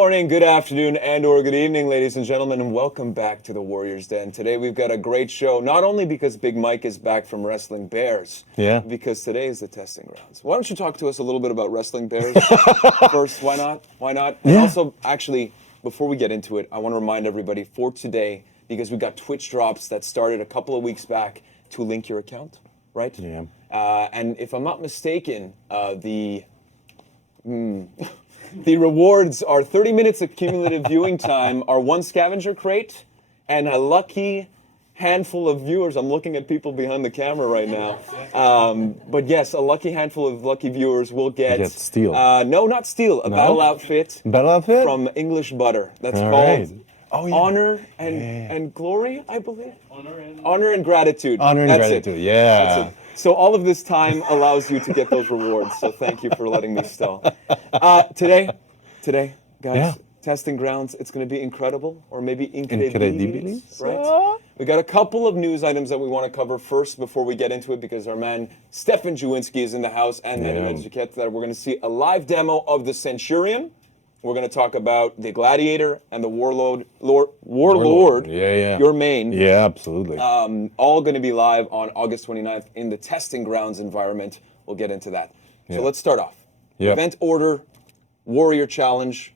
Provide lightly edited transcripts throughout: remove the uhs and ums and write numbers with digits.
morning, good afternoon, and or good evening, ladies and gentlemen, and welcome back to the Warriors Den. Today we've got a great show, not only because Big Mike is back from Wrestling Bears, because today is the testing grounds. Why don't you talk to us a little bit about Wrestling Bears first? Why not? Why not? And also, actually, before we get into it, I want to remind everybody for today, because we got Twitch drops that started a couple of weeks back to link your account, right? Yeah. And if I'm not mistaken, the rewards are 30 minutes of cumulative viewing time, are one scavenger crate, and a lucky handful of viewers. I'm looking at people behind the camera right now. But yes, a lucky handful of lucky viewers will get steel. No, not steel. A battle outfit. Battle outfit? From English Butter. That's All called right. Oh, yeah. Honor and Glory, I believe. Honor and Gratitude. Honor and That's Gratitude, it. yeah. That's it. So all of this time allows you to get those rewards. So thank you for letting me stall. Today, guys, testing grounds. It's going to be incredible, or maybe incredibilis, right? We got a couple of news items that we want to cover first before we get into it, because our man Stefan Jawinski is in the house, and that we're going to see a live demo of the Centurion. We're going to talk about the Gladiator and the Warlord. Your main. Yeah, absolutely. All going to be live on August 29th in the testing grounds environment. We'll get into that. So let's start off. Event order, Warrior Challenge,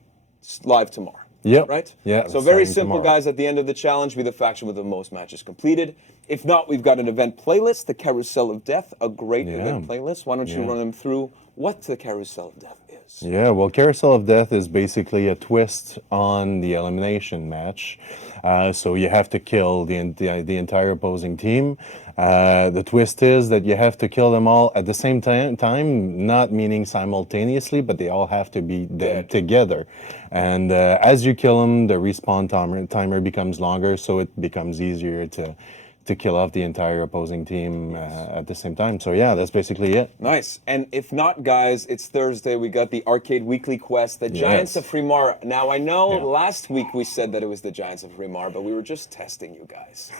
live tomorrow. Yep. Right? Yeah. So very simple, guys. At the end of the challenge, be the faction with the most matches completed. If not, we've got an event playlist, the Carousel of Death, a great event playlist. Why don't you run them through what the Carousel of Death is? Yeah, well, Carousel of Death is basically a twist on the elimination match. So you have to kill the entire opposing team. The twist is that you have to kill them all at the same time, not meaning simultaneously, but they all have to be dead together. And as you kill them, the respawn timer becomes longer, so it becomes easier to kill off the entire opposing team at the same time. So yeah, that's basically it. Nice. And if not, guys, it's Thursday. We got the Arcade Weekly Quest, the Giants of Fremar. Now, I know last week we said that it was the Giants of Fremar, but we were just testing you guys.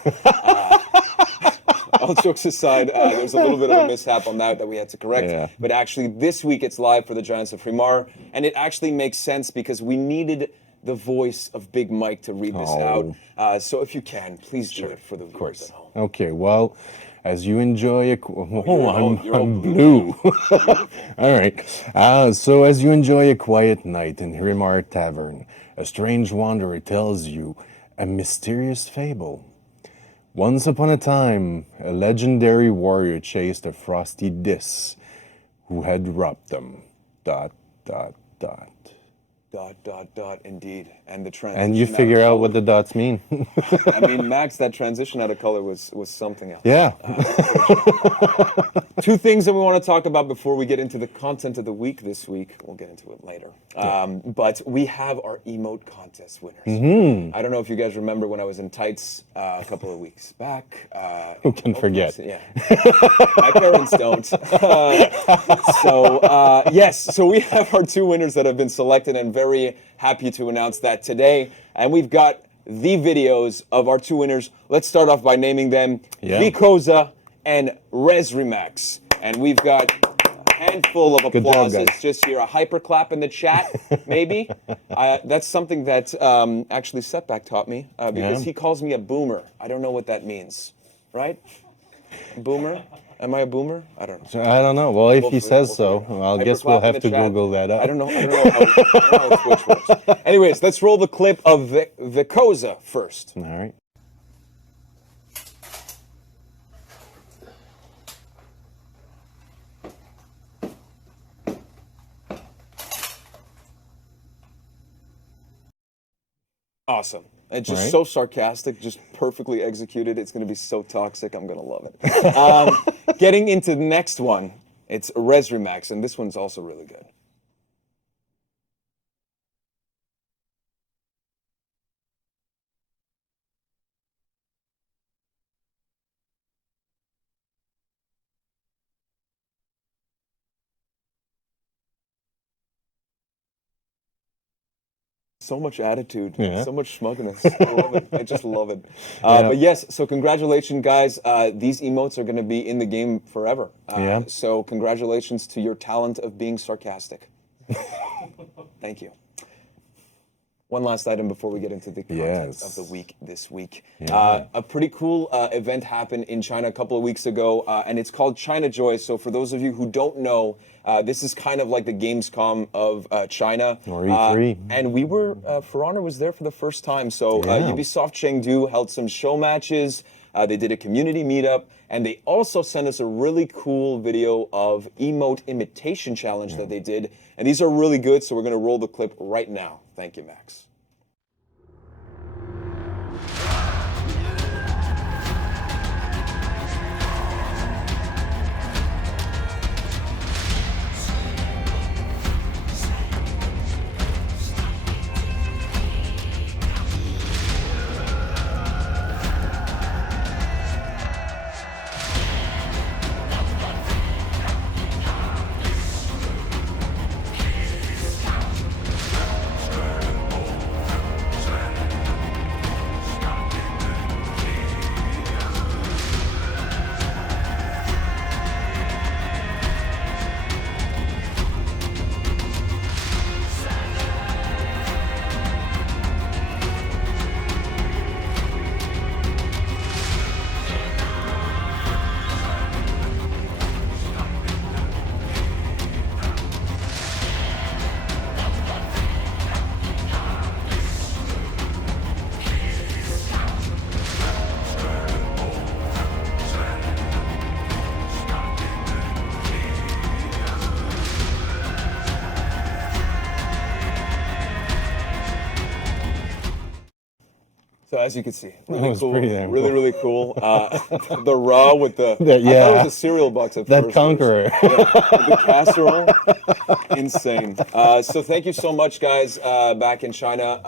All jokes aside, there was a little bit of a mishap on that we had to correct. Yeah. But actually, this week it's live for the Giants of Fremar. And it actually makes sense because we needed the voice of Big Mike to read this out. So if you can, please do it for the viewers at home. Okay, well, as you enjoy I'm blue. All right. So as you enjoy a quiet night in Rimar Tavern, a strange wanderer tells you a mysterious fable. Once upon a time, a legendary warrior chased a frosty dis who had robbed them. ... Indeed. And the transition. And you figure out what the dots mean. I mean, Max, that transition out of color was something else. Yeah. Two things that we want to talk about before we get into the content of the week this week. We'll get into it later. But we have our emote contest winners. I don't know if you guys remember when I was in tights a couple of weeks back. Who can forget? Yeah. My parents don't. So we have our two winners that have been selected, and very happy to announce that today. And we've got the videos of our two winners. Let's start off by naming them Vicoza and Resrimax. And we've got a handful of applauses just here. A hyper clap in the chat, maybe. That's something that actually Setback taught me, because he calls me a boomer. I don't know what that means, right? Boomer? Am I a boomer? I don't know. I don't know. Well, if he says so, I guess we'll have to Google that up. I don't know how Twitch works. Anyways, let's roll the clip of Vicoza first. All right. Awesome. It's just so sarcastic, just perfectly executed. It's going to be so toxic. I'm going to love it. Getting into the next one, it's Resrimax, and this one's also really good. So much attitude, so much smugness. I love it. I just love it. But yes, so congratulations, guys. These emotes are going to be in the game forever. So congratulations to your talent of being sarcastic. Thank you. One last item before we get into the content Yes. of the week this week. Yeah. A pretty cool event happened in China a couple of weeks ago, and it's called China Joy. So for those of you who don't know, this is kind of like the Gamescom of China. Or E3. And we were, For Honor was there for the first time. So Ubisoft Chengdu held some show matches. They did a community meetup. And they also sent us a really cool video of emote imitation challenge that they did. And these are really good, so we're going to roll the clip right now. Thank you, Max. So as you can see, really was cool, pretty damn really, cool. really cool. The raw with the, I thought it yeah. was a cereal box at That first. conqueror. Yeah, with the casserole, insane. So thank you so much, guys, back in China.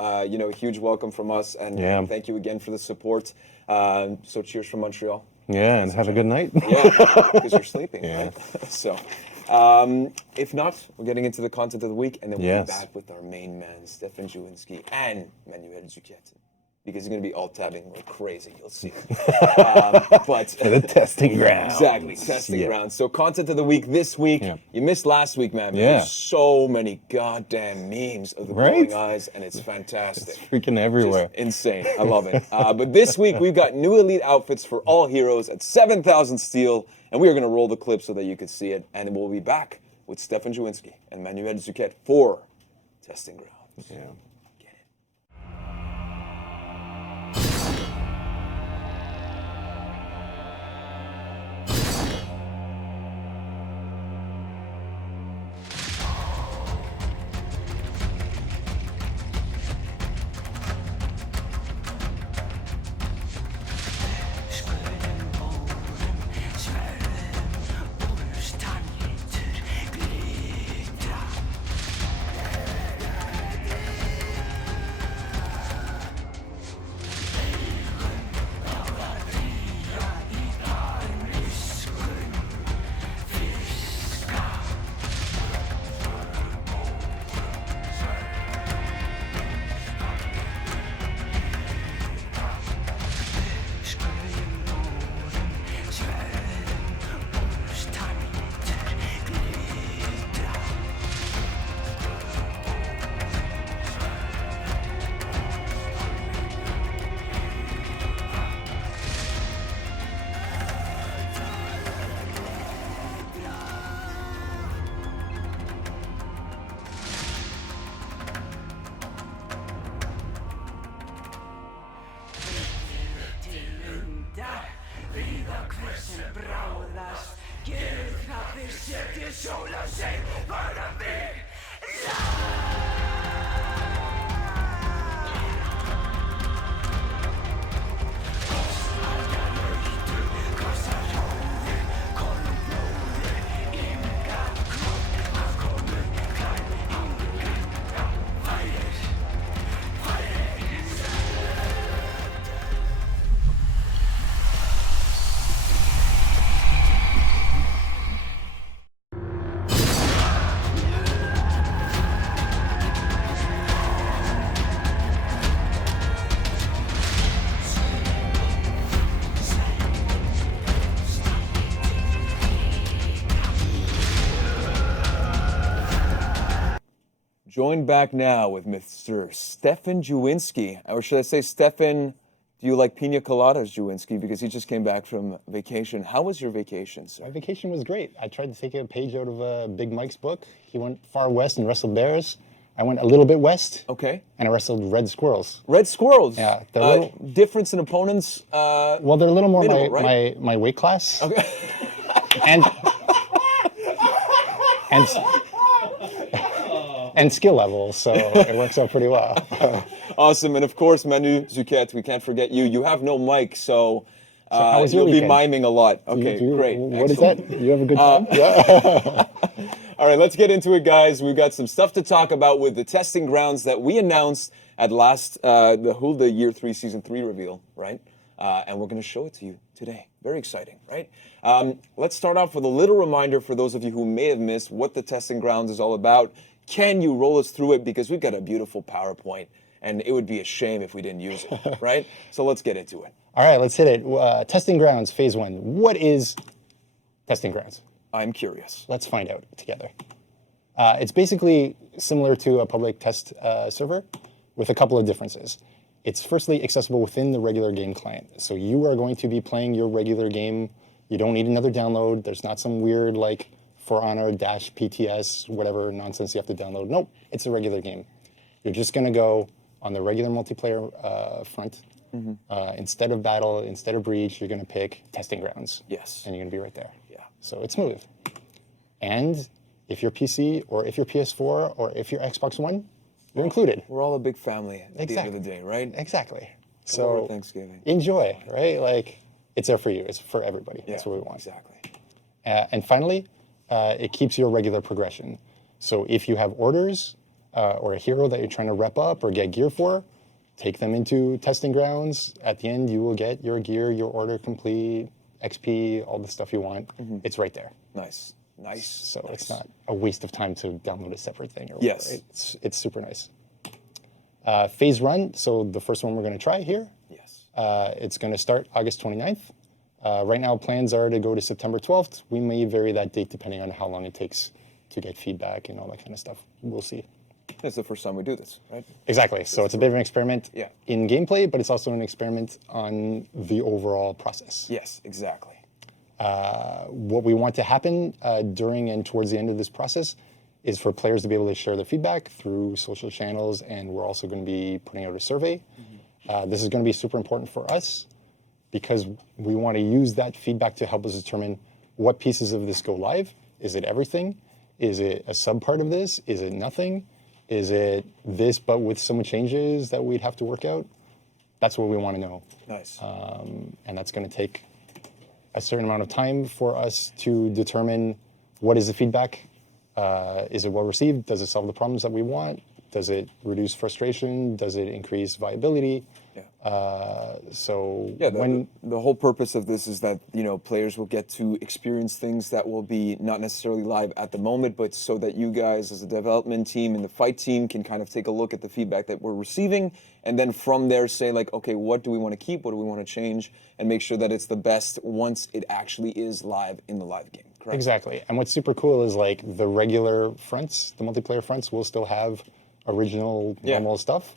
Huge welcome from us, and Yeah. thank you again for the support. So cheers from Montreal. Yeah, and have a good night. Yeah, because you're sleeping, Yeah. right? So, if not, we're getting into the content of the week, and then we'll Yes. be back with our main man, Stefan Juinski, and Manuel Zucchetti. Because he's going to be alt-tabbing like crazy, you'll see. But The testing ground. exactly, testing Yeah. ground. So content of the week this week. Yeah. You missed last week, man. Yeah. There's so many goddamn memes of the Right? glowing eyes, and it's fantastic. Freaking everywhere. Just insane. I love it. But this week, we've got new elite outfits for all heroes at 7,000 steel, and we are going to roll the clip so that you can see it. And we'll be back with Stefan Juinski and Manuel Zucchetti for Testing Grounds. Yeah. Get it. Joined back now with Mr. Stefan Jawinski. Or should I say, Stefan, do you like pina coladas, Jawinski? Because he just came back from vacation. How was your vacation, sir? My vacation was great. I tried to take a page out of Big Mike's book. He went far west and wrestled bears. I went a little bit west. Okay. And I wrestled red squirrels. Red squirrels? Yeah. They're difference in opponents? Well, they're a little more minimal, right? my weight class. Okay. and skill level, so it works out pretty well. Awesome. And of course, Manu Zuchet, we can't forget you. You have no mic, so how was your you'll be weekend? miming a lot. Okay, great. What is that? You have a good time? All right, let's get into it, guys. We've got some stuff to talk about with the testing grounds that we announced at the Year 3 Season 3 reveal, right? And we're going to show it to you today. Very exciting, right? Let's start off with a little reminder for those of you who may have missed what the testing grounds is all about. Can you roll us through it? Because we've got a beautiful PowerPoint, and it would be a shame if we didn't use it, right? So let's get into it. All right, let's hit it. Testing grounds, phase 1. What is testing grounds? I'm curious. Let's find out together. It's basically similar to a public test server with a couple of differences. It's firstly accessible within the regular game client. So you are going to be playing your regular game. You don't need another download. There's not some weird like For Honor -PTS, whatever nonsense you have to download. Nope, it's a regular game. You're just going to go on the regular multiplayer front. Instead of battle, instead of breach, you're going to pick testing grounds. Yes. And you're going to be right there. Yeah. So it's smooth. And if you're PC or if you're PS4 or if you're Xbox One, you're included. We're all a big family at the end of the day, right? Exactly. Come over So Thanksgiving. enjoy, right? Like it's there for you. It's for everybody. Yeah, That's what we want. Exactly. And finally, it keeps your regular progression. So if you have orders or a hero that you're trying to rep up or get gear for, take them into testing grounds. At the end, you will get your gear, your order complete, XP, all the stuff you want. It's right there. Nice. Nice. So nice. it's not a waste of time to download a separate thing or whatever. Yes. Right? It's super nice. Phase run, so the first one we're going to try here. Yes. It's going to start August 29th. Right now, plans are to go to September 12th. We may vary that date depending on how long it takes to get feedback and all that kind of stuff. We'll see. It's the first time we do this, right? Exactly. So it's a bit of an experiment Yeah. in gameplay, but it's also an experiment on the overall process. Yes, exactly. What we want to happen during and towards the end of this process is for players to be able to share their feedback through social channels, and we're also going to be putting out a survey. This is going to be super important for us because we want to use that feedback to help us determine what pieces of this go live. Is it everything? Is it a sub part of this? Is it nothing? Is it this but with some changes that we'd have to work out? That's what we want to know. Nice. And that's going to take a certain amount of time for us to determine what is the feedback. Is it well received? Does it solve the problems that we want? Does it reduce frustration? Does it increase viability? Yeah. The whole purpose of this is that players will get to experience things that will be not necessarily live at the moment, but so that you guys as a development team and the fight team can kind of take a look at the feedback that we're receiving, and then from there say like, okay, what do we want to keep? What do we want to change? And make sure that it's the best once it actually is live in the live game. Correct? Exactly. And what's super cool is like the regular fronts, the multiplayer fronts will still have original normal stuff.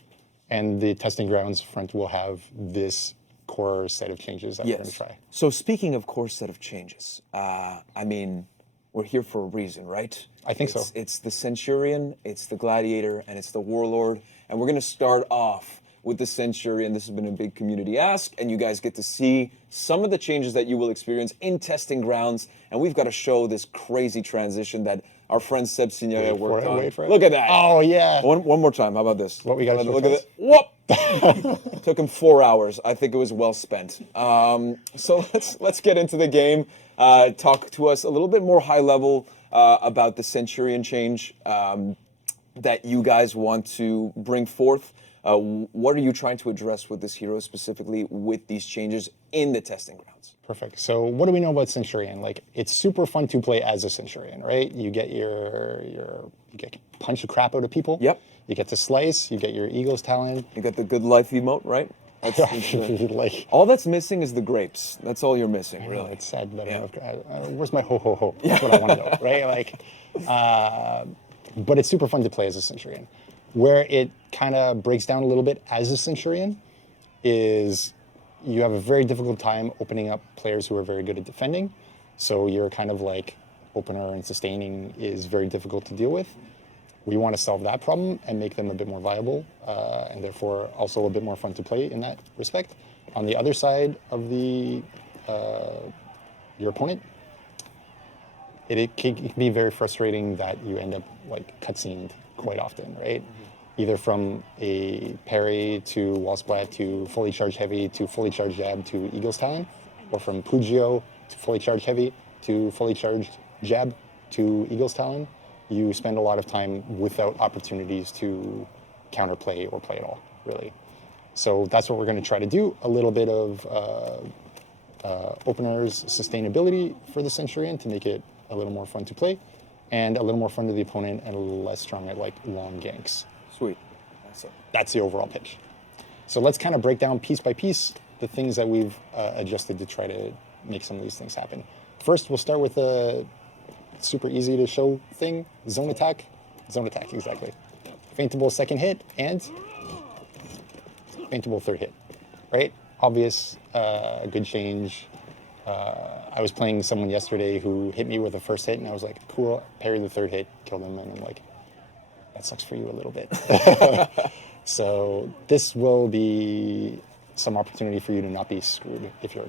And the testing grounds front will have this core set of changes that we're going to try. So speaking of core set of changes, I mean, we're here for a reason, right? I think so. It's the Centurion, it's the Gladiator, and it's the Warlord. And we're going to start off with the Centurion. This has been a big community ask, and you guys get to see some of the changes that you will experience in testing grounds. And we've got to show this crazy transition that our friend Seb Signoret worked on. Wait for it. Look at that. Oh, yeah. One more time. How about this? What we got to Look at it. Whoop! Took him 4 hours. I think it was well spent. So let's get into the game. Talk to us a little bit more high level about the Centurion change that you guys want to bring forth. What are you trying to address with this hero specifically with these changes in the testing grounds? Perfect. So what do we know about Centurion? Like, it's super fun to play as a Centurion, right? You get you get to punch the crap out of people. Yep. You get to slice. You get your Eagle's talent. You got the good life emote, right? Like, all that's missing is the grapes. That's all you're missing, really. it's sad, but I don't know where's my ho ho ho? That's what I want to know, right? Like, but it's super fun to play as a Centurion. Where it kind of breaks down a little bit as a Centurion is you have a very difficult time opening up players who are very good at defending. So you're kind of like opener and sustaining is very difficult to deal with. We want to solve that problem and make them a bit more viable and therefore also a bit more fun to play in that respect. On the other side of the your opponent, it can be very frustrating that you end up like cutscened quite often, right? Either from a parry to wall splat to fully charged heavy to fully charged jab to Eagle's Talon, or from Pugio to fully charged heavy to fully charged jab to Eagle's Talon. You spend a lot of time without opportunities to counterplay or play at all, really. So that's what we're going to try to do. A little bit of openers sustainability for the Centurion to make it a little more fun to play, and a little more fun to the opponent, and a little less strong at like long ganks. Sweet. Awesome. That's the overall pitch. So let's kind of break down piece by piece the things that we've adjusted to try to make some of these things happen. First, we'll start with a super easy to show thing, zone attack. Zone attack, exactly. Feintable second hit and feintable third hit, right? Obvious, good change. I was playing someone yesterday who hit me with the first hit, and I was like, cool, parry the third hit, killed him, and I'm like, that sucks for you a little bit. So this will be some opportunity for you to not be screwed if you're.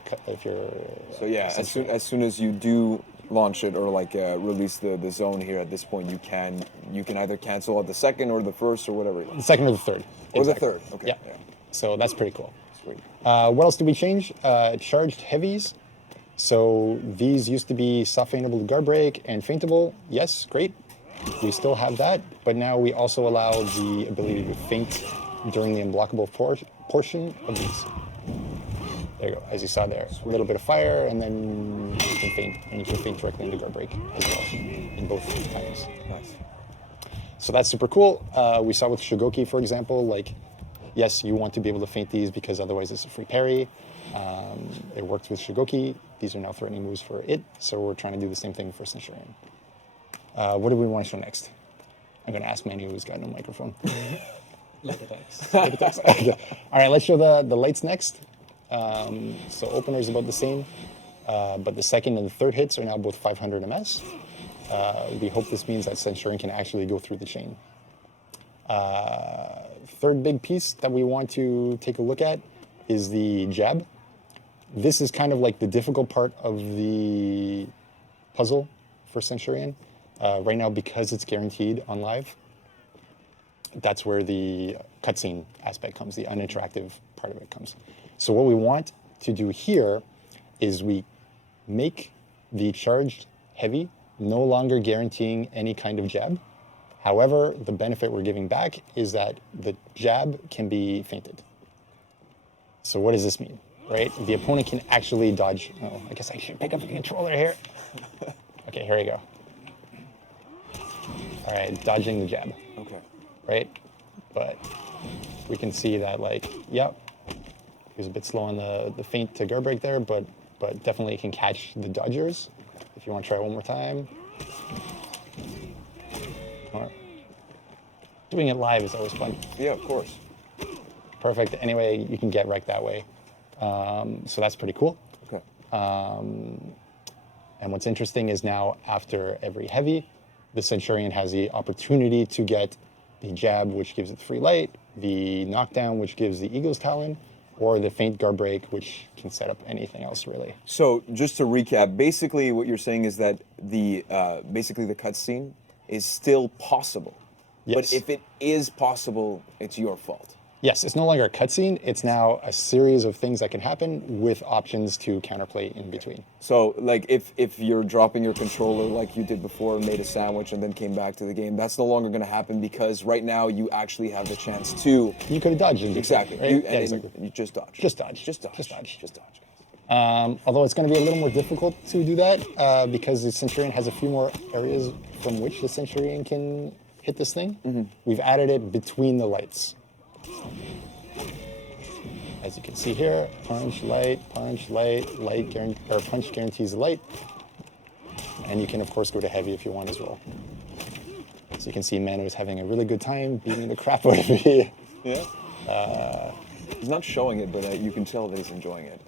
So yeah, as soon as you do launch it or like release the zone here at this point, you can either cancel at the second or the first or whatever. The second or the third. Or the third. Okay. Yeah. So that's pretty cool. Sweet. What else did we change? Charged heavies. So these used to be soft feintable guard break and feintable. Yes, great. We still have that, but now we also allow the ability to feint during the unblockable portion of these. There you go, as you saw there. A little bit of fire, and then you can feint, and you can feint directly into guard break as well, in both times. Nice. So that's super cool. We saw with Shigoki, for example, like, yes, you want to be able to feint these because otherwise it's a free parry. It worked with Shigoki. These are now threatening moves for it, so we're trying to do the same thing for Centurion. What do we want to show next? I'm going to ask Manny, who's got no microphone. Light attacks. Light attacks. Okay. All right, let's show the lights next. So opener is about the same, but the second and the third hits are now both 500 MS. We hope this means that Centurion can actually go through the chain. Third big piece that we want to take a look at is the jab. This is kind of like the difficult part of the puzzle for Centurion. Right now, because it's guaranteed on live, that's where the cutscene aspect comes, the uninteractive part of it comes. So what we want to do here is we make the charged heavy no longer guaranteeing any kind of jab. However, the benefit we're giving back is that the jab can be feinted. So what does this mean, right? The opponent can actually dodge. Oh, I guess I should pick up the controller here. Okay, here we go. All right, dodging the jab. Okay. Right? But we can see that, like, yep, he was a bit slow on the feint to guard break there, but definitely can catch the dodgers. If you want to try one more time. Or doing it live is always fun. Yeah, of course. Perfect. Anyway, you can get wrecked that way. So that's pretty cool. Okay. And what's interesting is now after every heavy, the Centurion has the opportunity to get the jab, which gives it free light, the knockdown, which gives the Eagle's Talon, or the feint guard break, which can set up anything else, really. So just to recap, basically what you're saying is that the basically the cutscene is still possible. Yes. But if it is possible, it's your fault. Yes, it's no longer a cutscene. It's now a series of things that can happen with options to counterplay in between. So, like, if you're dropping your controller like you did before and made a sandwich and then came back to the game, that's no longer going to happen because right now you actually have the chance to... You could have dodged in between, Exactly. right? You just dodge. Just dodge. Just dodge. Just dodge. Just dodge. Although it's going to be a little more difficult to do that because the Centurion has a few more areas from which the Centurion can hit this thing. Mm-hmm. We've added it between the lights. As you can see here, punch, light, punch, light, punch guarantees the light. And you can, of course, go to heavy if you want as well. So you can see Mano is having a really good time beating the crap out of me. Yeah. He's not showing it, but you can tell that he's enjoying it.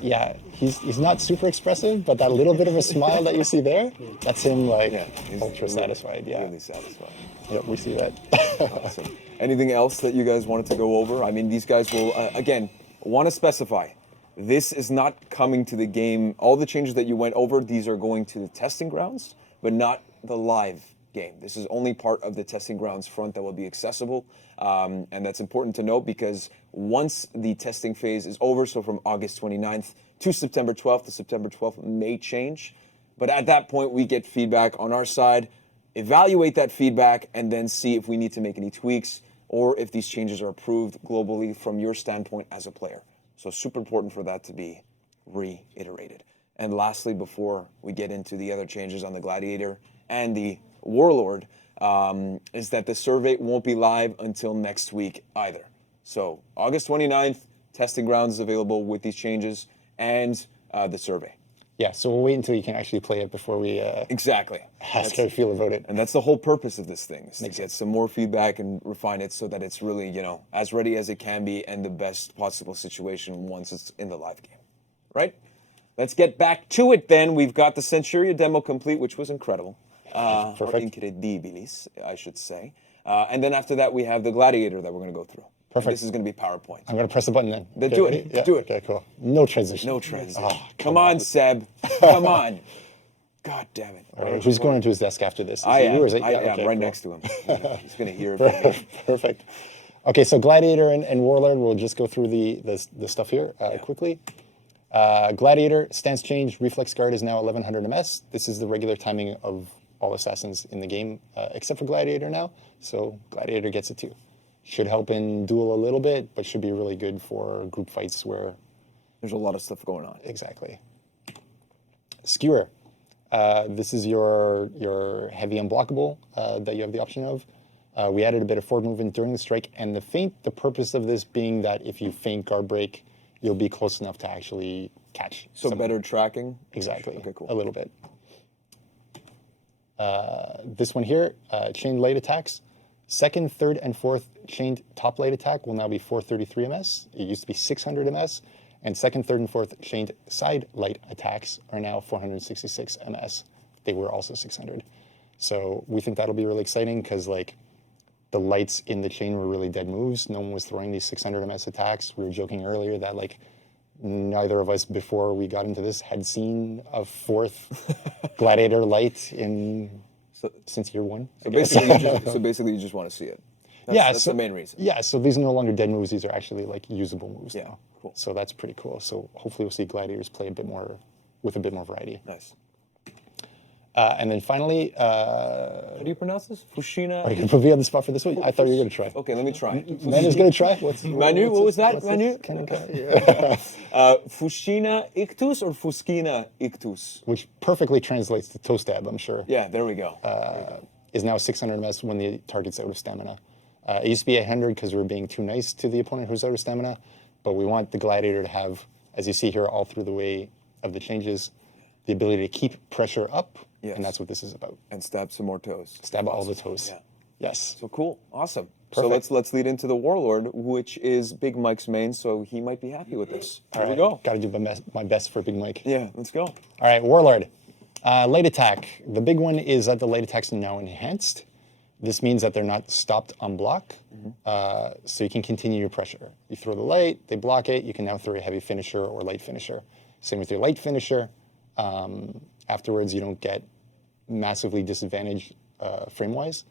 Yeah, he's not super expressive, but that little bit of a smile that you see there, that's him like He's ultra satisfied. Yeah, Really satisfied. yep, we see that. Awesome. Anything else that you guys wanted to go over? I mean, these guys will, again, want to specify, this is not coming to the game. All the changes that you went over, these are going to the testing grounds, but not the live game. This is only part of the testing grounds front that will be accessible. And that's important to note because once the testing phase is over, so from August 29th to September 12th, the September 12th may change. But at that point, we get feedback on our side, evaluate that feedback, and then see if we need to make any tweaks or if these changes are approved globally from your standpoint as a player. So super important for that to be reiterated. And lastly, before we get into the other changes on the Gladiator and the Warlord, is that the survey won't be live until next week either. So August 29th, testing grounds is available with these changes and the survey. Yeah, so we'll wait until you can actually play it before we Exactly. ask how you feel about it. And that's the whole purpose of this thing, is to get some more feedback and refine it so that it's really, as ready as it can be and the best possible situation once it's in the live game. Right? Let's get back to it then. We've got the Centurion demo complete, which was incredible. Perfect. Incredibilis, I should say. And then after that, we have the Gladiator that we're going to go through. Perfect. This is going to be PowerPoint. I'm going to press the button then. Then Okay, do it. ready? Yeah, Do it. Okay, cool. No transition. No transition. Oh, come on, Seb. Come on. God damn it. All right, who's going to his desk after this? Is I it am. you or is it? I am okay, right cool. next to him. He's going to hear it from me. Perfect. Okay, so Gladiator and Warlord, we'll just go through the stuff here quickly. Gladiator, stance change, reflex guard is now 1100 ms. This is the regular timing of all assassins in the game, except for Gladiator now. So Gladiator gets it too. Should help in duel a little bit, but should be really good for group fights where... There's a lot of stuff going on. Exactly. Skewer. This is your heavy unblockable that you have the option of. We added a bit of forward movement during the strike, and the feint, the purpose of this being that if you feint guard break, you'll be close enough to actually catch. So better tracking? Exactly. Okay, cool. A little bit. This one here, chained light attacks. Second, third, and fourth chained top light attack will now be 433 ms. It used to be 600 ms. And second, third, and fourth chained side light attacks are now 466 ms. They were also 600. So we think that'll be really exciting because like the lights in the chain were really dead moves. No one was throwing these 600 ms attacks. We were joking earlier that like neither of us before we got into this had seen a fourth Gladiator light since year one. So basically, you just want to see it. That's the main reason. Yeah, so these are no longer dead moves. These are actually like usable moves now. Cool. So that's pretty cool. So hopefully we'll see Gladiators play with a bit more variety. Nice. And then finally... How do you pronounce this? Fushina? Are you going to put me on the spot for this one? I thought you were going to try. Okay, let me try. Manu's going to try? Manu, what was that, Manu? Fushina ictus or Fuskina ictus? Which perfectly translates to toe stab, I'm sure. Yeah, there we go. Is now 600 ms when the target's out of stamina. It used to be 800 because we were being too nice to the opponent who's out of stamina, but we want the Gladiator to have, as you see here all through the way of the changes, the ability to keep pressure up, and that's what this is about. And stab some more toes. Stab all the toes. Yeah. Yes. So cool, awesome. Perfect. So let's lead into the Warlord, which is Big Mike's main, so he might be happy with this. Here we go. Got to do my best for Big Mike. Yeah, let's go. All right, Warlord. Light attack. The big one is that the light attacks are now enhanced. This means that they're not stopped on block, so you can continue your pressure. You throw the light, they block it, you can now throw a heavy finisher or light finisher. Same with your light finisher. Afterwards, you don't get massively disadvantaged frame-wise.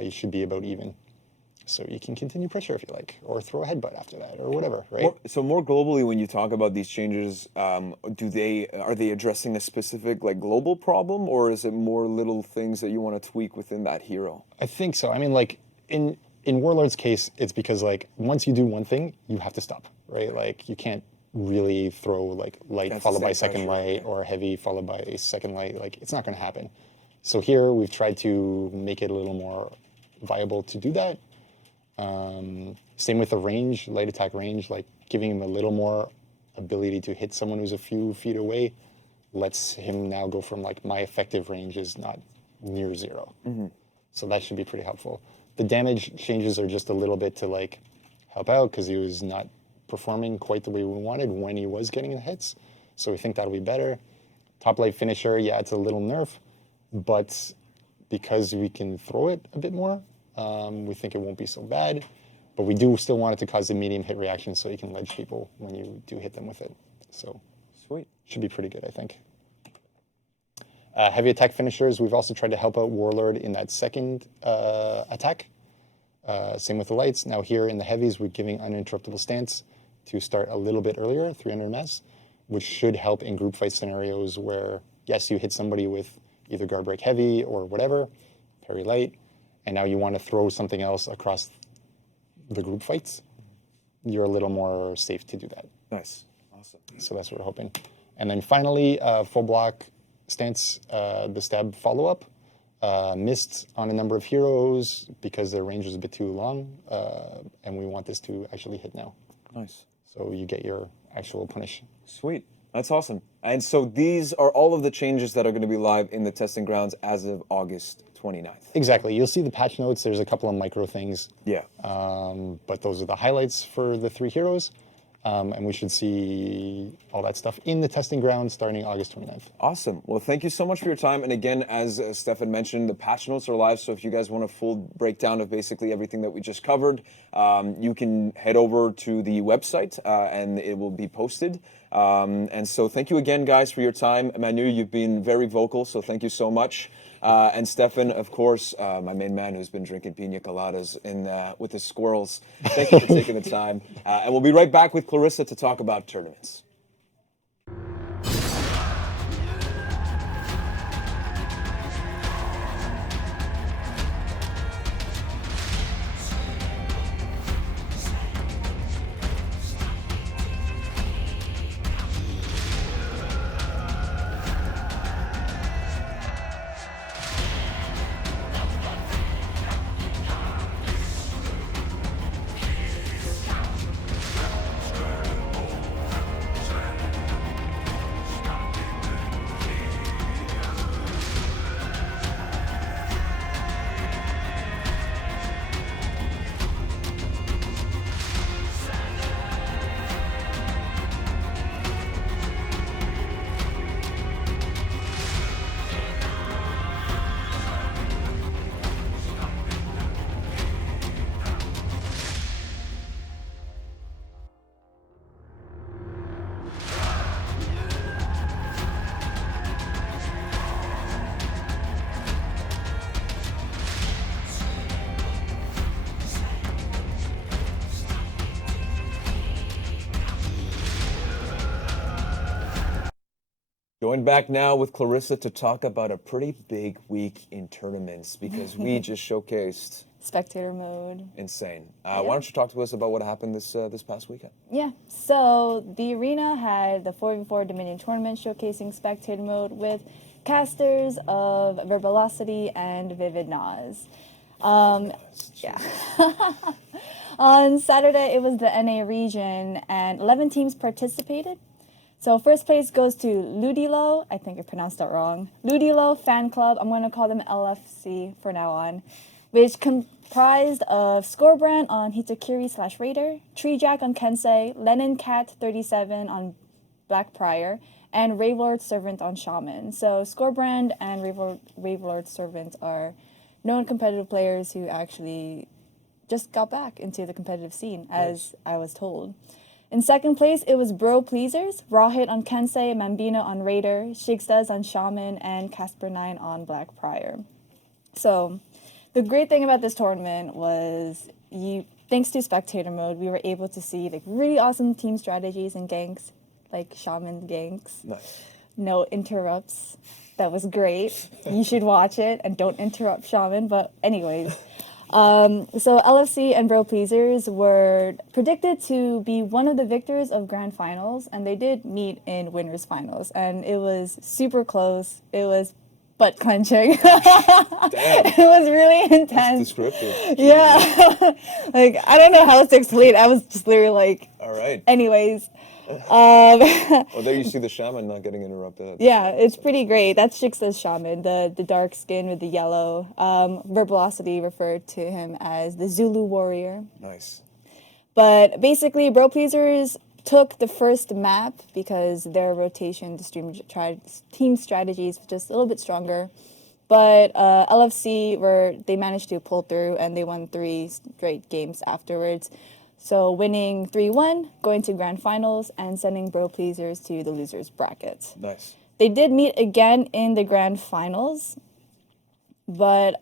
You should be about even. So you can continue pressure if you like, or throw a headbutt after that, or whatever, right? So more globally, when you talk about these changes, are they addressing a specific like global problem, or is it more little things that you want to tweak within that hero? I think so. I mean, like in Warlord's case, it's because like once you do one thing, you have to stop, right? Like you can't really throw like light followed by second light or heavy followed by a second light. Like it's not going to happen. So here we've tried to make it a little more viable to do that. Same with the range, light attack range, like giving him a little more ability to hit someone who's a few feet away lets him now go from like my effective range is not near zero. So that should be pretty helpful. The damage changes are just a little bit to like help out because he was not performing quite the way we wanted when he was getting the hits. So we think that'll be better. Top light finisher, yeah, it's a little nerf, but because we can throw it a bit more, we think it won't be so bad. But we do still want it to cause a medium hit reaction so you can ledge people when you do hit them with it. So Sweet. Should be pretty good, I think. Heavy attack finishers, we've also tried to help out Warlord in that second attack. Same with the lights. Now here in the heavies, we're giving uninterruptible stance to start a little bit earlier, 300 ms, which should help in group fight scenarios where, yes, you hit somebody with either guard break heavy or whatever, parry light, and now you want to throw something else across the group fights. You're a little more safe to do that. Nice. Awesome. So that's what we're hoping. And then finally, full block stance, the stab follow-up. Missed on a number of heroes because their range was a bit too long, and we want this to actually hit now. Nice. So you get your actual punish. Sweet. That's awesome. And so these are all of the changes that are going to be live in the testing grounds as of August 29th. Exactly. You'll see the patch notes. There's a couple of micro things. Yeah. But those are the highlights for the 3 heroes. And we should see all that stuff in the testing ground starting August 29th. Awesome. Well, thank you so much for your time. And again, as Stefan mentioned, the patch notes are live. So if you guys want a full breakdown of basically everything that we just covered, you can head over to the website and it will be posted. And so thank you again, guys, for your time. Manu, you've been very vocal, so thank you so much. And Stefan, of course, my main man who's been drinking pina coladas with his squirrels. Thank you for taking the time. And we'll be right back with Clarissa to talk about tournaments. Joined back now with Clarissa to talk about a pretty big week in tournaments because we just showcased spectator mode. Insane. Why don't you talk to us about what happened this past weekend? Yeah, so the arena had the 4v4 Dominion tournament showcasing spectator mode with casters of Verbalocity and Vivid Nas. Yeah. On Saturday, it was the NA region, and 11 teams participated. So first place goes to Ludilo, I think I pronounced that wrong, Ludilo Fan Club, I'm going to call them LFC for now on, which comprised of Scorebrand on Hitakiri/Raider, Tree Jack on Kensei, Lennon Cat 37 on Black Prior, and Ravelord Servant on Shaman. So Scorebrand and Ravelord Servant are known competitive players who actually just got back into the competitive scene, as I was told. In second place, it was Bro Pleasers, Rawhit on Kensei, Mambino on Raider, Shigstas on Shaman, and Casper9 on Black Prior. So, the great thing about this tournament was, thanks to spectator mode, we were able to see like really awesome team strategies and ganks, like Shaman ganks. Nice. No interrupts. That was great. You should watch it and don't interrupt Shaman, but anyways. So LFC and Bro Pleasers were predicted to be one of the victors of Grand Finals, and they did meet in Winners Finals, and it was super close. It was butt clenching. It was really intense. Descriptive. Yeah. Like, I don't know how else to explain. I was just literally like All right. Anyways, Well, there you see the shaman not getting interrupted. yeah, it's pretty great. That's Shixa's shaman, the dark skin with the yellow. Verbalocity referred to him as the Zulu warrior. Nice. But basically, Bro Pleasers took the first map because their rotation, team strategies was just a little bit stronger. But LFC they managed to pull through and they won 3 straight games afterwards. So winning 3-1, going to grand finals, and sending Bro Pleasers to the losers bracket. Nice. They did meet again in the grand finals, but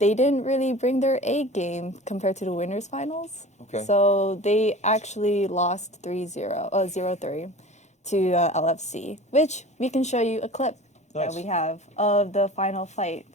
they didn't really bring their A game compared to the winners finals. Okay. So they actually lost 0-3 to LFC, which we can show you a clip that we have of the final fight.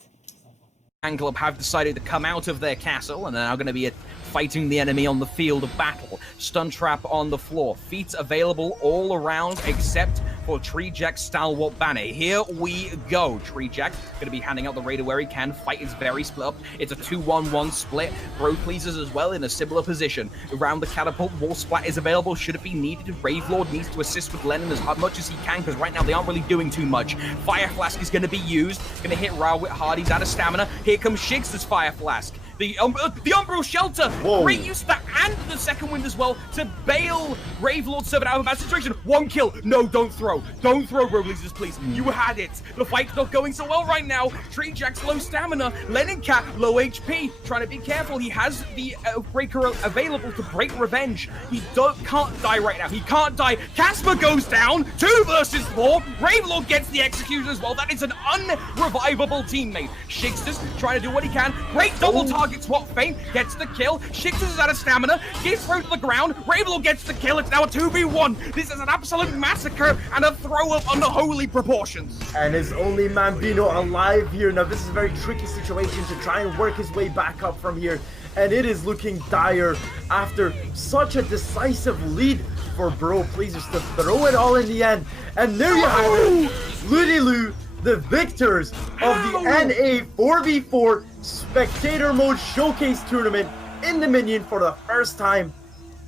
Club have decided to come out of their castle and are now going to be fighting the enemy on the field of battle. Stun trap on the floor. Feats available all around except for Treejack's stalwart banner. Here we go. Treejack going to be handing out the raider where he can. Fight is very split up. It's a 2-1-1 split. Bro Pleasers as well in a similar position. Around the catapult, wall splat is available should it be needed. Ravelord needs to assist with Lennon as much as he can because right now they aren't really doing too much. Fire Flask is going to be used. Going to hit Rawit hard. He's out of stamina. Here comes Shiggs' Fire Flask. The Umbral Shelter, great use of that and the second wind as well to bail Ravelord Servant out of a bad situation. 1 kill. No, don't throw. Don't throw, Bro Pleasers, please. You had it. The fight's not going so well right now. Treejack's low stamina. Lennon Cat, low HP. Trying to be careful. He has the breaker available to break revenge. He can't die right now. He can't die. Casper goes down. 2 versus 4. Ravelord gets the execution as well. That is an unrevivable teammate. Shigsters trying to do what he can. Great double target swap feint. Gets the kill. Shigsters is out of stamina. Gets thrown to the ground. Ravelord gets the kill. It's now a 2v1. This is an absolute massacre and a throw-up unholy proportions. And his only man Bino alive here. Now this is a very tricky situation to try and work his way back up from here. And it is looking dire after such a decisive lead for Bro Pleasers to throw it all in the end. And there you have it. Ludilu, the victors of the NA 4v4 Spectator Mode Showcase Tournament in Dominion for the first time.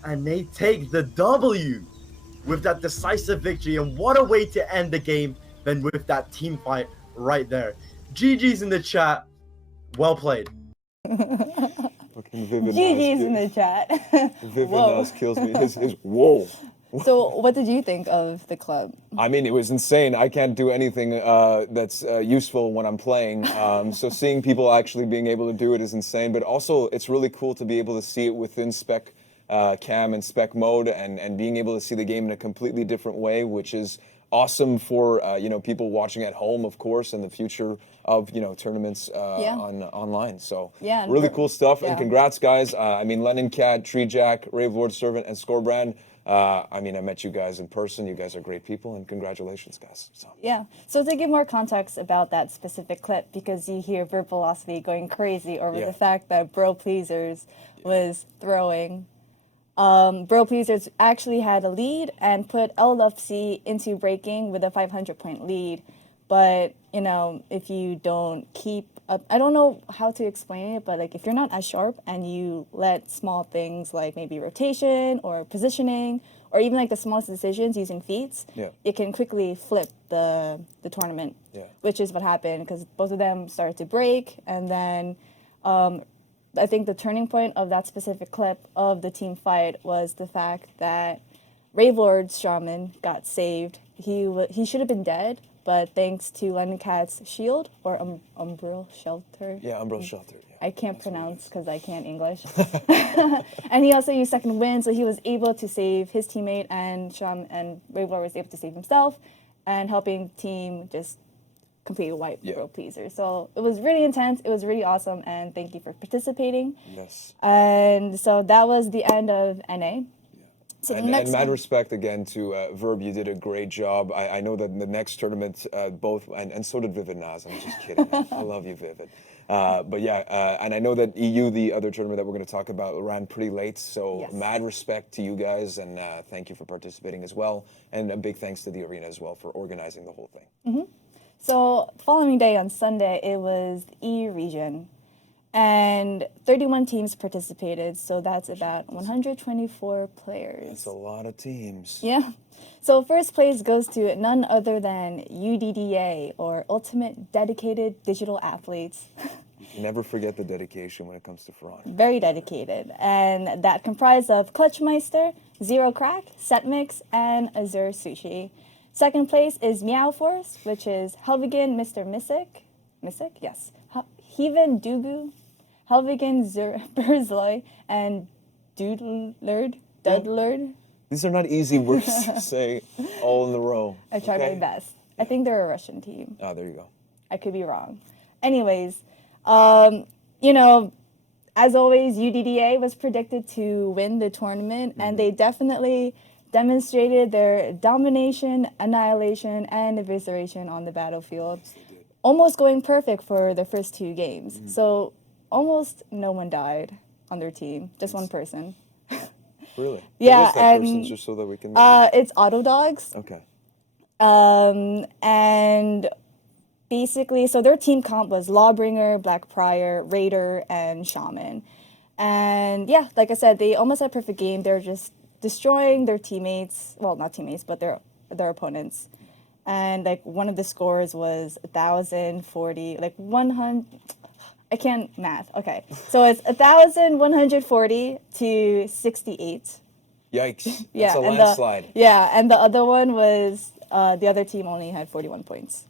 And they take the W with that decisive victory. And what a way to end the game than with that team fight right there. GG's in the chat. Well played. GG's in the chat. Vivinas kills me. His whoa. So what did you think of the club? I mean, it was insane. I can't do anything that's useful when I'm playing. So seeing people actually being able to do it is insane. But also, it's really cool to be able to see it within spec cam and spec mode and being able to see the game in a completely different way, which is awesome for people watching at home, of course, and the future of tournaments online. So really cool stuff. And congrats, guys. I mean, Lennon Cat, Treejack, Ravelord Servant, and Scorebrand. I met you guys in person. You guys are great people, and congratulations, guys. So to give more context about that specific clip, because you hear Verbalocity going crazy over the fact that Bro Pleasers was throwing. Bro Pleasers actually had a lead and put LFC into breaking with a 500-point lead. But, if you don't keep up, I don't know how to explain it, but if you're not as sharp and you let small things like maybe rotation or positioning or even the smallest decisions using feats, it can quickly flip the tournament, which is what happened because both of them started to break. And then I think the turning point of that specific clip of the team fight was the fact that Ravelord's shaman got saved. He should have been dead, but thanks to Lennon Cat's shield or Umbral Shelter. Yeah, Umbral Shelter. Yeah. I can't pronounce because I can't English. And he also used second wind, so he was able to save his teammate, and Ravelord was able to save himself, and helping team just completely wipe Bro Pleaser. So it was really intense. It was really awesome, and thank you for participating. Yes. And so that was the end of NA. So and mad respect again to Verb. You did a great job. I know that in the next tournament, both, and so did Vivid Naz. I'm just kidding. I love you, Vivid. And I know that EU, the other tournament that we're going to talk about, ran pretty late. So mad respect to you guys, and thank you for participating as well. And a big thanks to the arena as well for organizing the whole thing. So following day on Sunday, it was the EU region. And 31 teams participated, so that's about 124 players. That's a lot of teams. Yeah. So first place goes to none other than UDDA, or Ultimate Dedicated Digital Athletes. You never forget the dedication when it comes to Ferrari. Very dedicated. And that comprised of Clutchmeister, Zero Crack, Setmix, and Azure Sushi. Second place is Meow Force, which is Helvigen, Mr. Missick, yes. Heaven Dugu, Helvigen Burzloy, and Dudlerd. These are not easy words to say all in a row. I tried my best. I think they're a Russian team. Oh, there you go. I could be wrong. Anyways, you know, as always, UDDA was predicted to win the tournament, and they definitely demonstrated their domination, annihilation, and evisceration on the battlefield. Almost going perfect for the first 2 games. So almost no one died on their team, just one person. Really? Yeah, What is that and person, just so that we can... it's Autodogs. Okay. And basically, so their team comp was Lawbringer, Black Prior, Raider, and Shaman. And yeah, like I said, they almost had a perfect game. They're just destroying their teammates. Well, not teammates, but their opponents. And like one of the scores was 1,040, like 100. I can't math. Okay, so it's 1,140 to 68. Yikes. Yeah, That's a and landslide. and the other one was the other team only had 41 points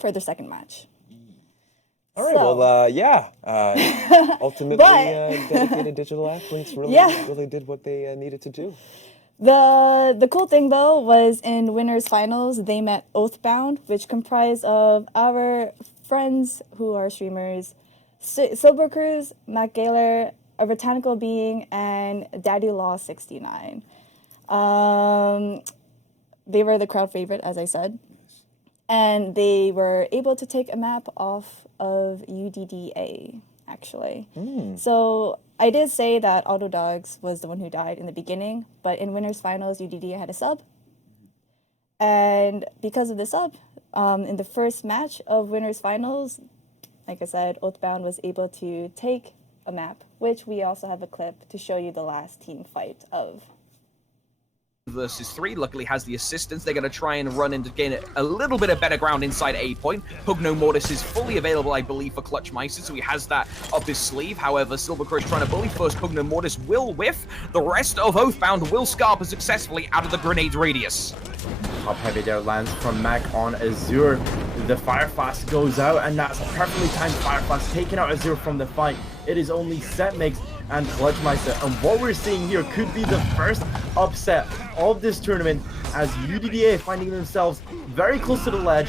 for their second match. All right, So- well, yeah. Ultimately, dedicated digital athletes really did what they needed to do. The cool thing though was in winners finals they met Oathbound, which comprised of our friends who are streamers, Silver Cruz, Matt Gaylor, A Botanical Being, and Daddy Law 69. They were the crowd favorite, as I said, and they were able to take a map off of UDDA actually. So I did say that Autodogs was the one who died in the beginning, but in winners finals, UDDA had a sub. And because of the sub, in the first match of winners finals, like I said, Oathbound was able to take a map, which we also have a clip to show you the last team fight of. Versus 3, luckily has the assistance. They're going to try and run in to gain a little bit of better ground inside A point. Pugno Mortis is fully available, I believe, for Clutchmeister, so he has that up his sleeve. However, Silver Crow is trying to bully first. Pugno Mortis will whiff. The rest of Oathbound will scarper successfully out of the grenade radius. Top heavy there lands from Mac on Azure. The Firefast goes out, and that's a perfectly timed Firefast taking out Azure from the fight. It is only Setmix and Clutchmeister, and what we're seeing here could be the first upset of this tournament, as UDDA finding themselves very close to the ledge,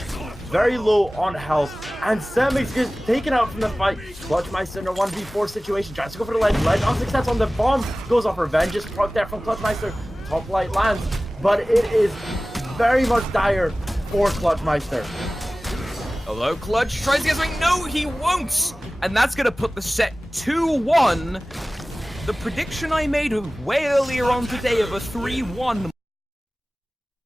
very low on health, and Setmix gets taken out from the fight. Clutchmeister in a 1v4 situation, tries to go for the ledge on success on the bomb, goes off revenge, just proc there from Clutchmeister, top light lands, but it is very much dire for Clutchmeister. Although Clutch tries to get something, no, he won't! And that's going to put the set 2-1. The prediction I made way earlier on today of a 3-1.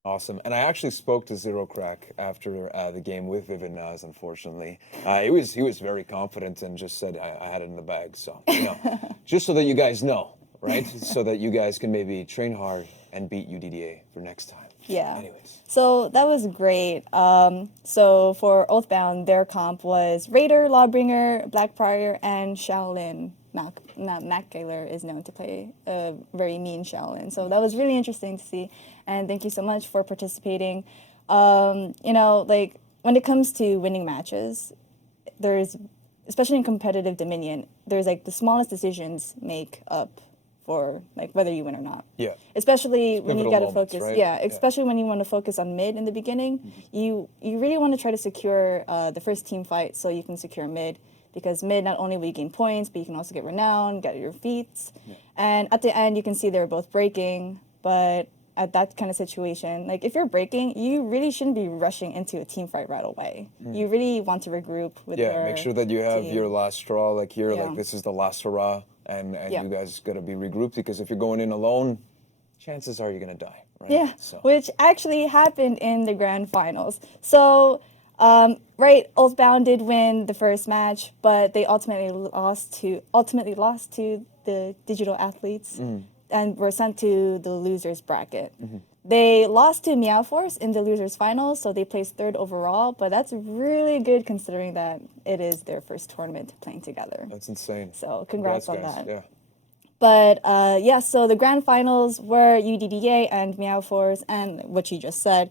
Awesome. And I actually spoke to Zero Crack after the game with Vivid Naz, unfortunately. He was very confident and just said, I had it in the bag. So, you know, just so that you guys know, right? So that you guys can maybe train hard and beat UDDA for next time. Yeah. Anyways. So that was great. So for Oathbound, their comp was Raider, Lawbringer, Black Prior, and Shaolin. Mac Gaylor is known to play a very mean Shaolin. So that was really interesting to see. And thank you so much for participating. You know, like when it comes to winning matches, there's, especially in competitive Dominion, there's like the smallest decisions make up for like whether you win or not. Yeah. Especially when you Pivotal got to moments, focus. right? Yeah, especially when you want to focus on mid in the beginning. You really want to try to secure the first team fight so you can secure mid, because mid not only will you gain points, but you can also get renown, get your feats. Yeah. And at the end you can see they're both breaking, but at that kind of situation, like if you're breaking, you really shouldn't be rushing into a team fight right away. You really want to regroup with your make sure that you have team. your last straw, like here, Yeah. like this is the last hurrah, and Yeah. you guys gotta be regrouped, because if you're going in alone, chances are you're gonna die, right? Yeah, So. which actually happened in the grand finals. So Right, Oathbound did win the first match, but they ultimately lost to the Digital Athletes and were sent to the losers bracket. They lost to Meow Force in the losers finals, so they placed 3rd overall, but that's really good considering that it is their first tournament playing together. That's insane. So congrats on guys. that. Yeah. But yeah, so the grand finals were UDDA and Meow Force, and what you just said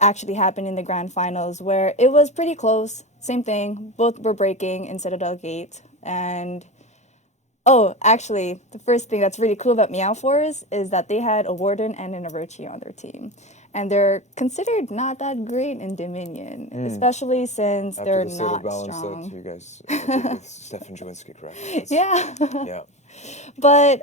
actually happened in the grand finals where it was pretty close. Same thing, both were breaking in Citadel Gate. And oh, actually, the first thing that's really cool about Meow Force is that they had a Warden and an Orochi on their team. And they're considered not that great in Dominion, especially since After they're the state not of balance strong. that you guys did with Stefan Jawinski, correct? Yeah. Yeah. But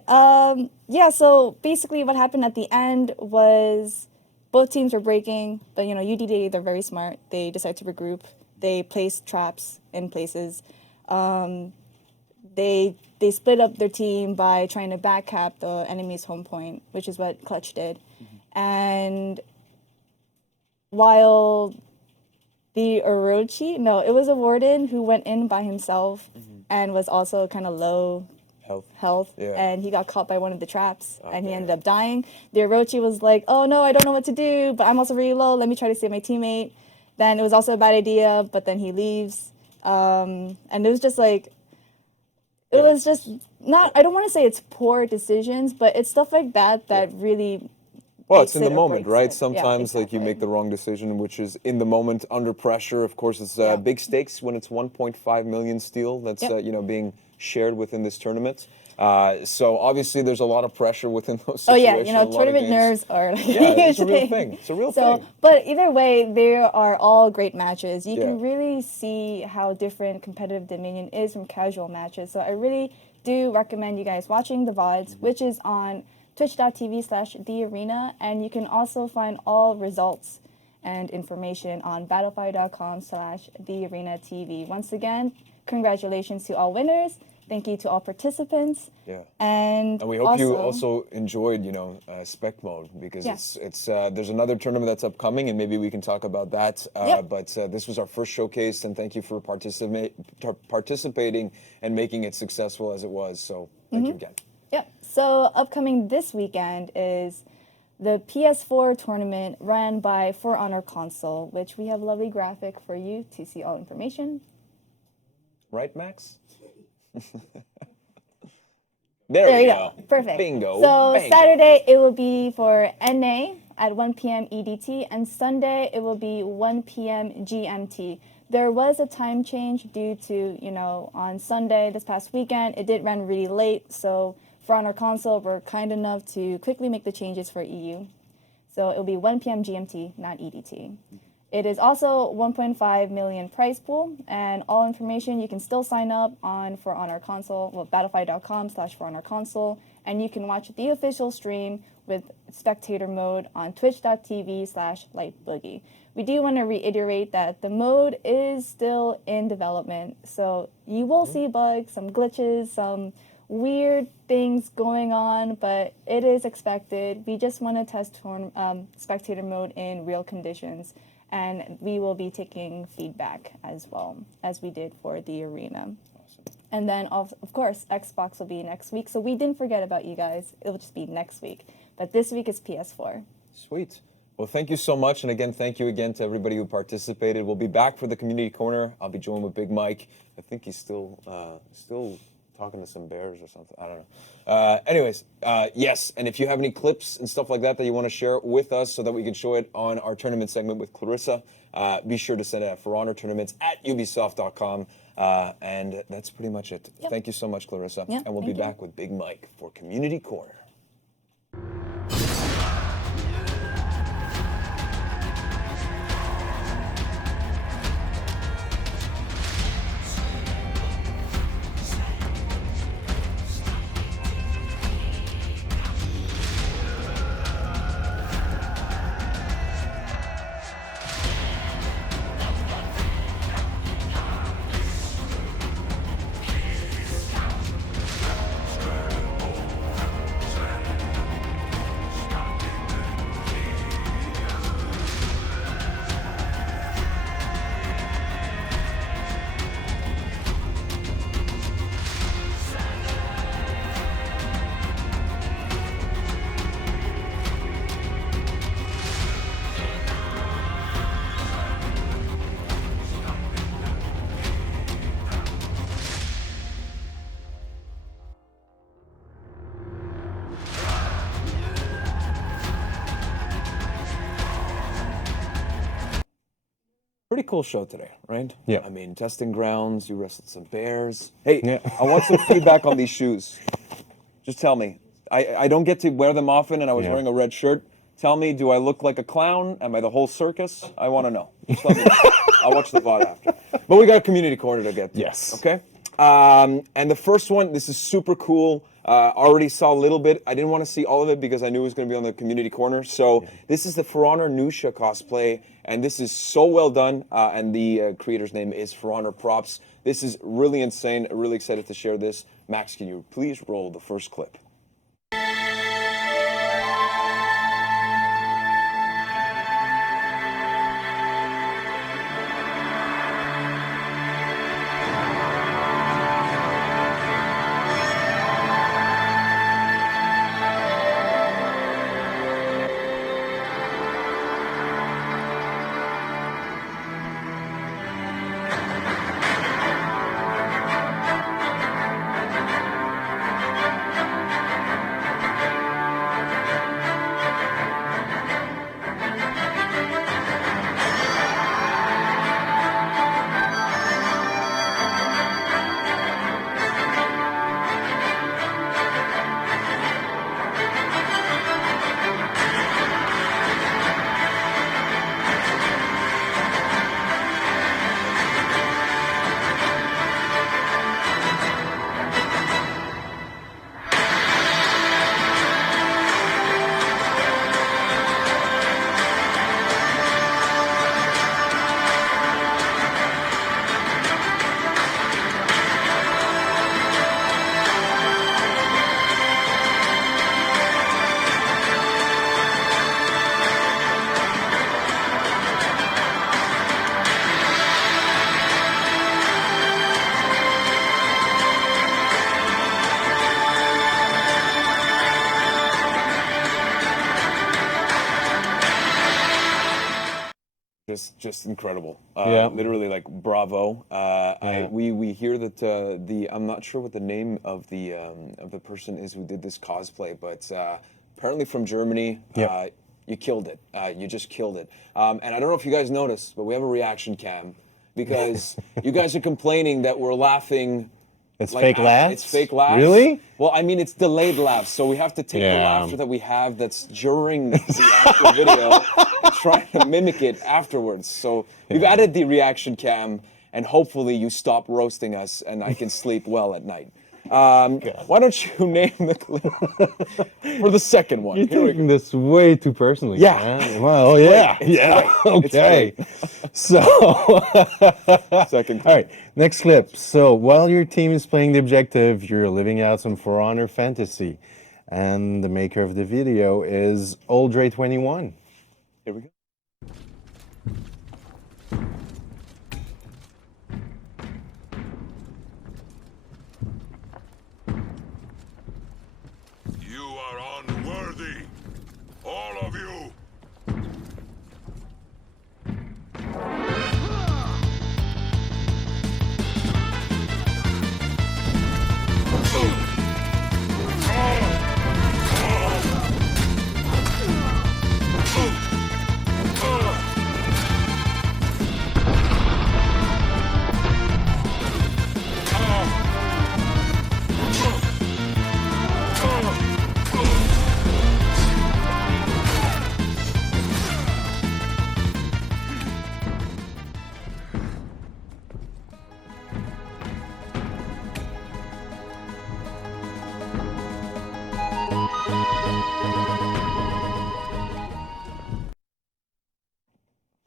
yeah, so basically what happened at the end was both teams were breaking, but you know, UDD, they're very smart. They decided to regroup. They placed traps in places. They split up their team by trying to backcap the enemy's home point, which is what Clutch did. And while the Orochi, no, it was a Warden who went in by himself and was also kind of low health, Yeah. and he got caught by one of the traps, and he Okay. ended up dying. The Orochi was like, oh no, I don't know what to do, but I'm also really low, let me try to save my teammate. Then it was also a bad idea, but then he leaves. And it was just like, it was just not, I don't want to say it's poor decisions, but it's stuff like that that really Well, it's in makes the it or moment, breaks right? it. Sometimes Yeah, like you make the exactly. wrong decision, which is in the moment under pressure. Of course, it's Yeah. big stakes when it's 1.5 million steel that's Yep. you know, being shared within this tournament. So obviously there's a lot of pressure within those situations. Oh yeah, you know, a lot of tournament games. nerves are like Yeah, a huge it's a real thing. thing. It's a real So, thing. but either way, they are all great matches. You can Yeah. really see how different competitive Dominion is from casual matches. So I really do recommend you guys watching the VODs, which is on twitch.tv/thearena, and you can also find all results and information on battlefy.com/thearenatv. Once again, congratulations to all winners. Thank you to all participants. Yeah. And And we hope you also enjoyed, you know, spec mode, because Yeah. it's there's another tournament that's upcoming, and maybe we can talk about that. Yep. But this was our first showcase, and thank you for participating and making it successful as it was. So thank you again. Yep. So upcoming this weekend is the PS4 tournament ran by For Honor Console, which we have a lovely graphic for you to see all information. Right, Max? There There we you go. go. Perfect. Bingo. So Bango. Saturday it will be for NA at 1 p.m. EDT, and Sunday it will be 1 p.m. GMT. There was a time change due to, you know, on Sunday this past weekend, it did run really late, so For Honor Console were kind enough to quickly make the changes for EU. So it'll be 1 p.m. GMT, not EDT. It is also 1.5 million prize pool, and all information you can still sign up on For Honor Console, well, battlefy.com/For Honor Console, and you can watch the official stream with spectator mode on twitch.tv/lightboogie. We do want to reiterate that the mode is still in development, so you will see bugs, some glitches, some weird things going on, but it is expected. We just want to test spectator mode in real conditions, and we will be taking feedback as well, as we did for the arena. Awesome. And then, of course, Xbox will be next week, so we didn't forget about you guys. It will just be next week. But this week is PS4. Sweet. Well, thank you so much, and again, thank you again to everybody who participated. We'll be back for the community corner. I'll be joined with Big Mike. I think he's still talking to some bears or something. I don't know. Anyways, yes, and if you have any clips and stuff like that that you want to share with us so that we can show it on our tournament segment with Clarissa, be sure to send it at ForHonorTournaments@Ubisoft.com. And that's pretty much it. Yep. Thank you so much, Clarissa. Yep, and we'll be thank you. back with Big Mike for Community Corner. Pretty cool show today, right? Yeah. I mean, testing grounds, you wrestled some bears. Hey, Yeah. I want some feedback on these shoes. Just tell me. I don't get to wear them often, and I was Yeah. wearing a red shirt. Tell me, do I look like a clown? Am I the whole circus? I want to know. Just let me know. I'll watch the VOD after. But we got a community corner to get to. Yes. Okay? And the first one, this is super cool. Already saw a little bit. I didn't want to see all of it because I knew it was going to be on the community corner. So this is the For Honor Nusha cosplay, and this is so well done. And the creator's name is For Honor Props. This is really insane. Really excited to share this. Max, can you please roll the first clip? Just incredible. Yeah. Literally, like, bravo. We hear that I'm not sure what the name of the person is who did this cosplay, but apparently from Germany. Yeah. You killed it. You just killed it. And I don't know if you guys noticed, but we have a reaction cam because you guys are complaining that we're laughing. It's like, fake laughs? It's fake laughs. Really? Well, I mean, it's delayed laughs, so we have to take the Yeah. laughter that we have that's during the actual video, trying to mimic it afterwards. So we've added the reaction cam, and hopefully you stop roasting us, and I can sleep well at night. Why don't you name the clip for the second one? You're Here we taking go. this way too personally. Yeah. man. Well, yeah. Yeah. Okay. So, Second clip. all right. Next clip. So, while your team is playing the objective, you're living out some For Honor fantasy. And the maker of the video is Oldray21. Here we go. You are unworthy, all of you.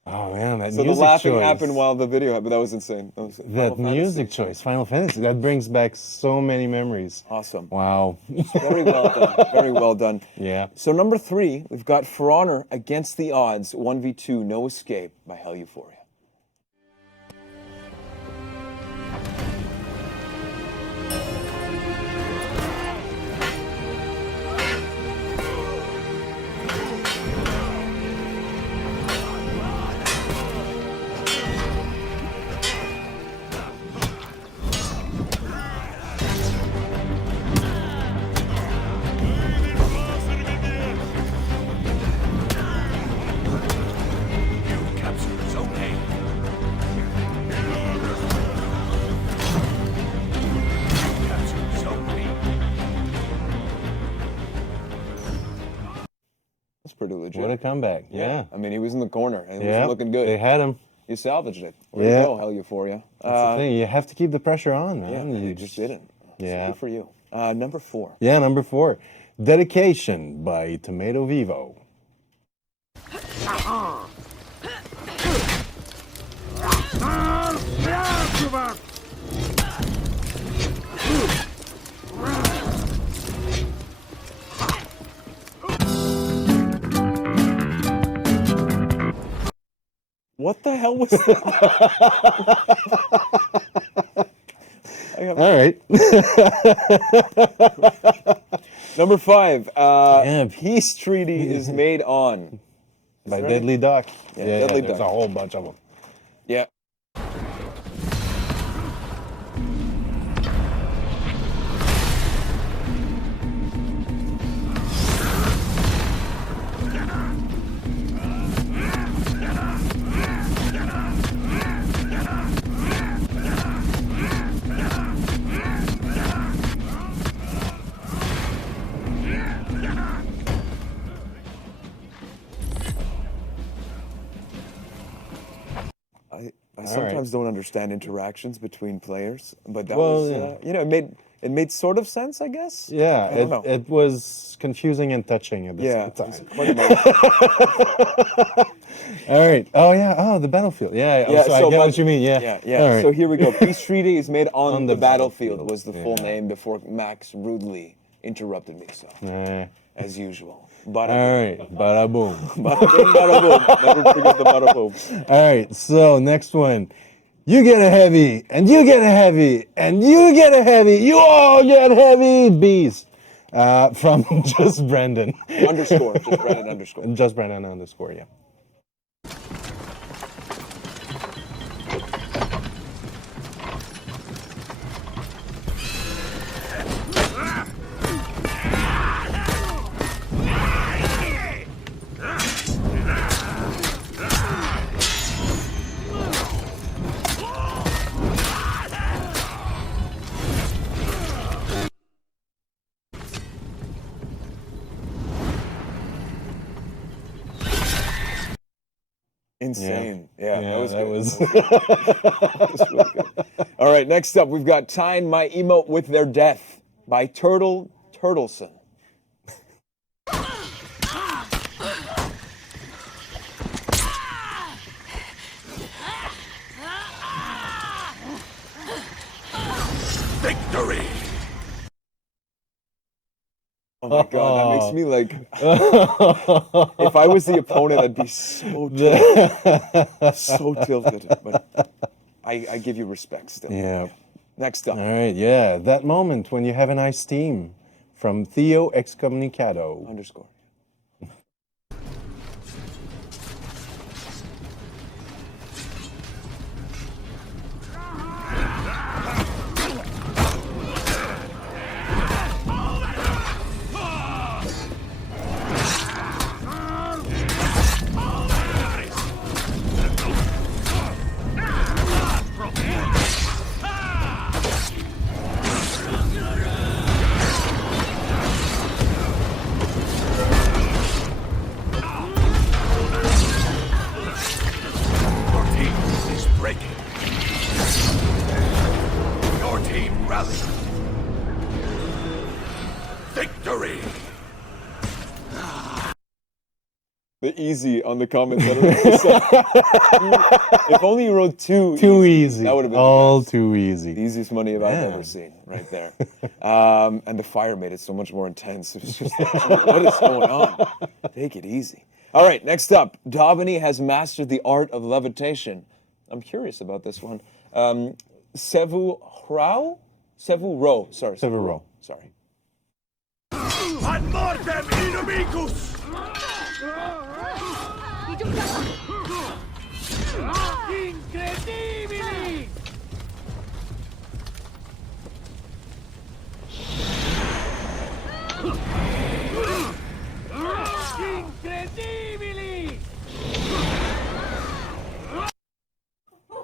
Oh, man. That So the music laughing choice. happened while the video happened. That was insane. That was Final That music Fantasy. choice, Final Fantasy, that brings back so many memories. Awesome. Wow. Very well done. Very well done. Yeah. So number 3, we've got For Honor Against the Odds 1v2 No Escape by Hell Euphoria. Capture zone A. That's pretty legit. What a comeback. Yeah. I mean, he was in the corner and he Yeah. was looking good. They had him. You salvaged it. Way Yeah. to go, hell Euphoria. That's the thing. You have to keep the pressure on, man. Yeah, You you just didn't. Yeah. Good for you. Number 4. Yeah, number 4. Dedication by Tomato Vivo. What the hell was that? All right. Number 5. Yeah. Peace treaty is made on. By there Deadly Duck. Yeah, Deadly there's Duck. a whole bunch of them. Yeah. I sometimes don't understand interactions between players, but that was, you know, it made sort of sense, I guess. Yeah, I don't know. it was confusing and touching at the same It was time. quite a All right. Oh, yeah. Oh, the battlefield. Yeah. Yeah, so I get what you mean. Yeah. Yeah. All right. So here we go. Peace treaty is made on, On the the battlefield battlefield. was the full Yeah. name before Max rudely interrupted me. So as usual. But All right. Bada boom. bada bing, bada boom. Never forget the bada boom. All right. So next one. You get a heavy, and you get a heavy, and you get a heavy. You all get heavy bees. From Just Brendan. Underscore. Just Brendan underscore. Just Brendan underscore. Yeah. Insane. Yeah, that was good. was. That was really good. All right, next up, we've got Tying My Emote with Their Death by Turtleson. Victory! Oh my god, that makes me like. If I was the opponent, I'd be so tilted. So tilted. But I give you respect still. Yeah. Next up. All right. Yeah. That moment when you have a nice team from Theo Excommunicado. Underscore. Your team is breaking. Your team rallied. Victory! The easy on the comment letter. If only you wrote too easy. That would have been all too easy. the easiest money I've ever seen, right there. And the fire made it so much more intense. It was just like, what is going on? Take it easy. All right, next up, Davini has mastered the art of levitation. I'm curious about this one. Sevu Ro. Sorry. Ad mortem inimicus! Incredibili! Incredibili!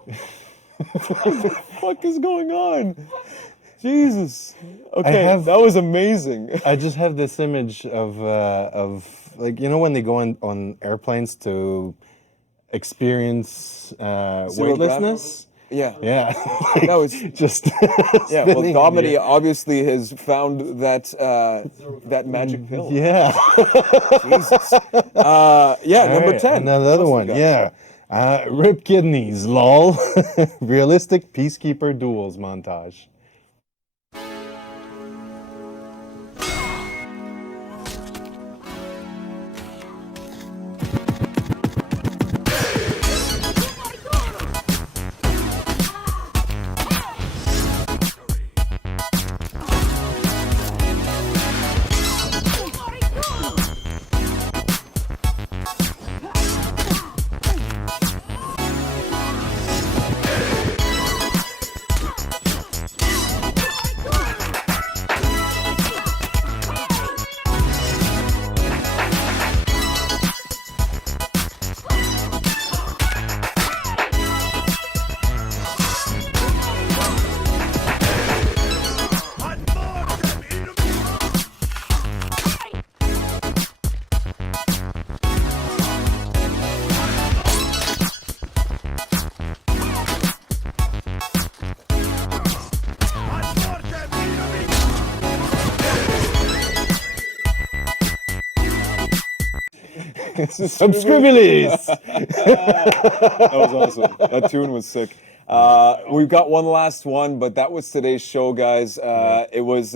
What the fuck is going on? Jesus. Okay, have- that was amazing. I just have this image of like, you know, when they go on airplanes to experience weightlessness. Yeah. Yeah. No, it's just. yeah. Well, spinning in the Domini air. obviously has found that magic pill. Yeah. Jesus. Yeah. All Number right, 10. and What another else we one. got? Yeah. Rip kidneys. Lol. Realistic peacekeeper duels montage. Subscribilis! That was awesome. That tune was sick. We've got one last one, but that was today's show, guys. It was,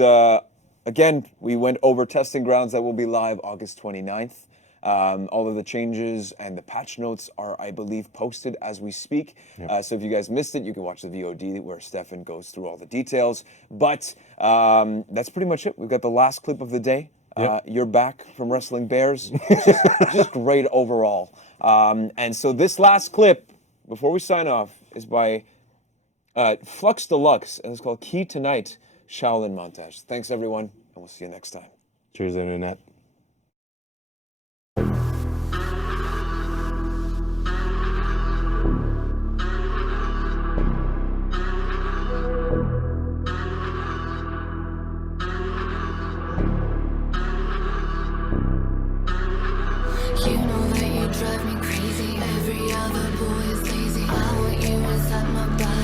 again, we went over testing grounds that will be live August 29th. All of the changes and the patch notes are, I believe, posted as we speak. So if you guys missed it, you can watch the VOD where Stefan goes through all the details. But that's pretty much it. We've got the last clip of the day. You're back from Wrestling Bears. Just great overall. And so this last clip, before we sign off, is by Flux Deluxe, and it's called Key Tonight Shaolin Montage. Thanks, everyone, and we'll see you next time. Cheers, Internet. You know that you drive me crazy. Every other boy is lazy. I want you inside my body.